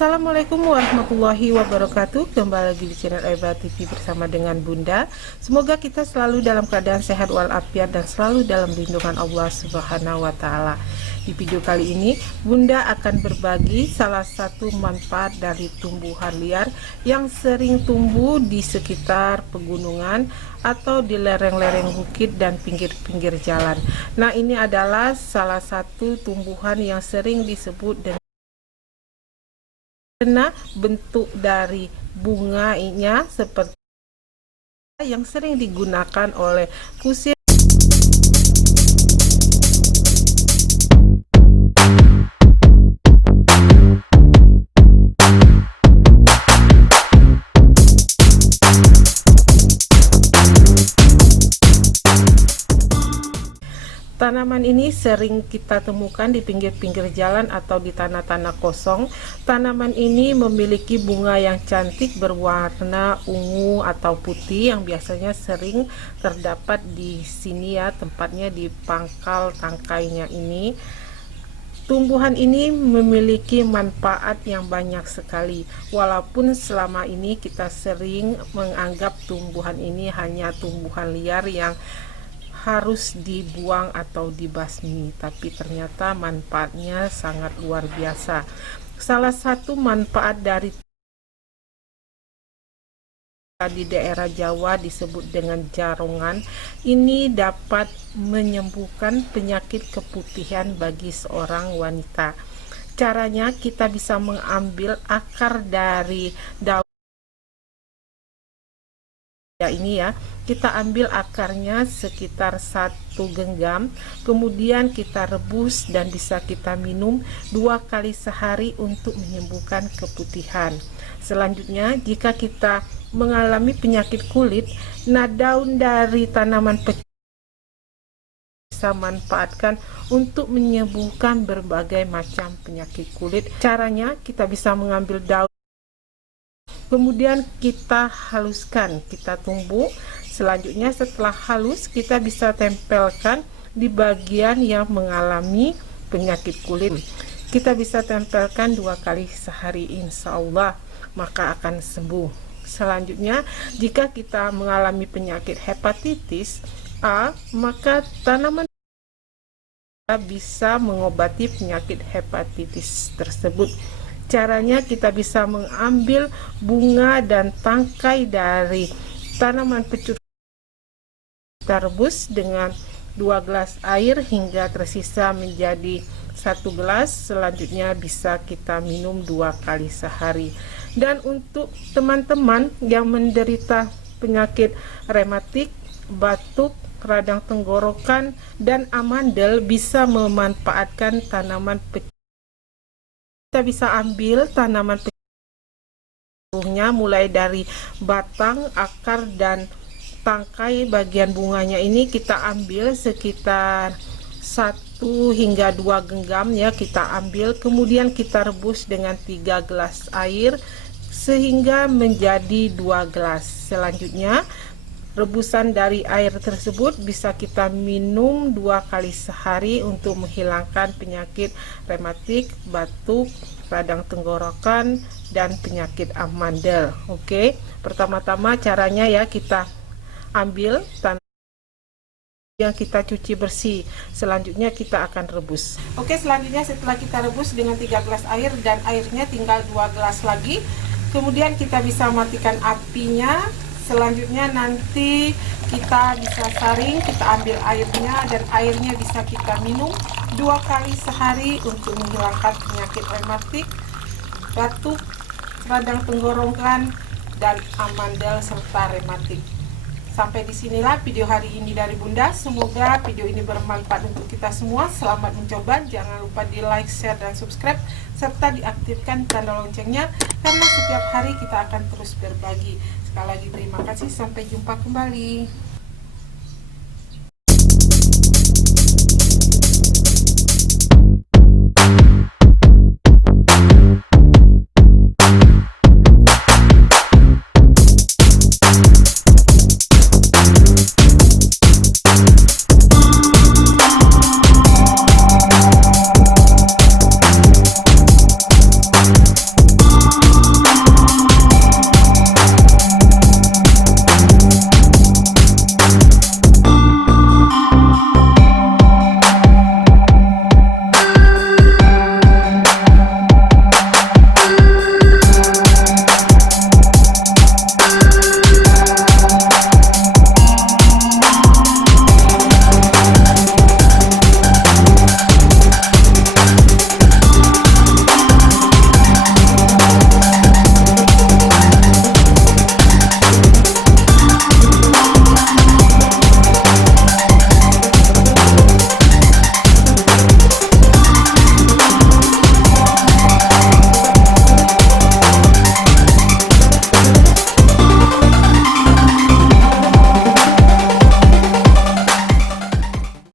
Assalamualaikum warahmatullahi wabarakatuh. Kembali lagi di channel Eva TV bersama dengan Bunda. Semoga kita selalu dalam keadaan sehat walafiat dan selalu dalam lindungan Allah Subhanahu wa taala. Di video kali ini Bunda akan berbagi salah satu manfaat dari tumbuhan liar yang sering tumbuh di sekitar pegunungan atau di lereng-lereng bukit dan pinggir-pinggir jalan. Nah, ini adalah salah satu tumbuhan yang sering disebut dengan karena bentuk dari bunganya seperti yang sering digunakan oleh kusir. Tanaman ini sering kita temukan di pinggir-pinggir jalan atau di tanah-tanah kosong. Tanaman ini memiliki bunga yang cantik berwarna ungu atau putih yang biasanya sering terdapat di sini ya, tempatnya di pangkal tangkainya ini. Tumbuhan ini memiliki manfaat yang banyak sekali. Walaupun selama ini kita sering menganggap tumbuhan ini hanya tumbuhan liar yang harus dibuang atau dibasmi, tapi ternyata manfaatnya sangat luar biasa. Salah satu manfaat dari di daerah Jawa disebut dengan jarongan, ini dapat menyembuhkan penyakit keputihan bagi seorang wanita. Caranya kita bisa mengambil akar dari daun ini ya, kita ambil akarnya sekitar 1 genggam, kemudian kita rebus dan bisa kita minum 2 kali sehari untuk menyembuhkan keputihan. Selanjutnya, jika kita mengalami penyakit kulit, nah daun dari tanaman bisa manfaatkan untuk menyembuhkan berbagai macam penyakit kulit. Caranya kita bisa mengambil daun, kemudian kita haluskan, kita tumbuk. Selanjutnya setelah halus kita bisa tempelkan di bagian yang mengalami penyakit kulit. Kita bisa tempelkan 2 kali sehari, insya Allah maka akan sembuh. Selanjutnya, jika kita mengalami penyakit hepatitis A, maka tanaman bisa mengobati penyakit hepatitis tersebut. Caranya kita bisa mengambil bunga dan tangkai dari tanaman pecut, kita rebus dengan 2 gelas air hingga tersisa menjadi 1 gelas. Selanjutnya bisa kita minum 2 kali sehari. Dan untuk teman-teman yang menderita penyakit rematik, batuk, radang tenggorokan, dan amandel bisa memanfaatkan tanaman pecut. Kita bisa ambil tanaman pecunya mulai dari batang, akar, dan tangkai. Bagian bunganya ini kita ambil sekitar 1 hingga 2 genggam ya, kita ambil, kemudian kita rebus dengan 3 gelas air sehingga menjadi 2 gelas. Selanjutnya, rebusan dari air tersebut bisa kita minum 2 kali sehari untuk menghilangkan penyakit rematik, batuk, radang tenggorokan, dan penyakit amandel. Oke, pertama-tama caranya ya, kita ambil tanaman yang kita cuci bersih. Selanjutnya kita akan rebus. Oke, selanjutnya setelah kita rebus dengan 3 gelas air dan airnya tinggal 2 gelas lagi, kemudian kita bisa matikan apinya. Selanjutnya nanti kita bisa saring, kita ambil airnya dan airnya bisa kita minum 2 kali sehari untuk menghilangkan penyakit rematik, batuk, radang tenggorokan, dan amandel serta rematik. Sampai disinilah video hari ini dari Bunda. Semoga video ini bermanfaat untuk kita semua. Selamat mencoba. Jangan lupa di like, share, dan subscribe, serta diaktifkan tanda loncengnya, karena setiap hari kita akan terus berbagi. Sekali lagi terima kasih, sampai jumpa kembali.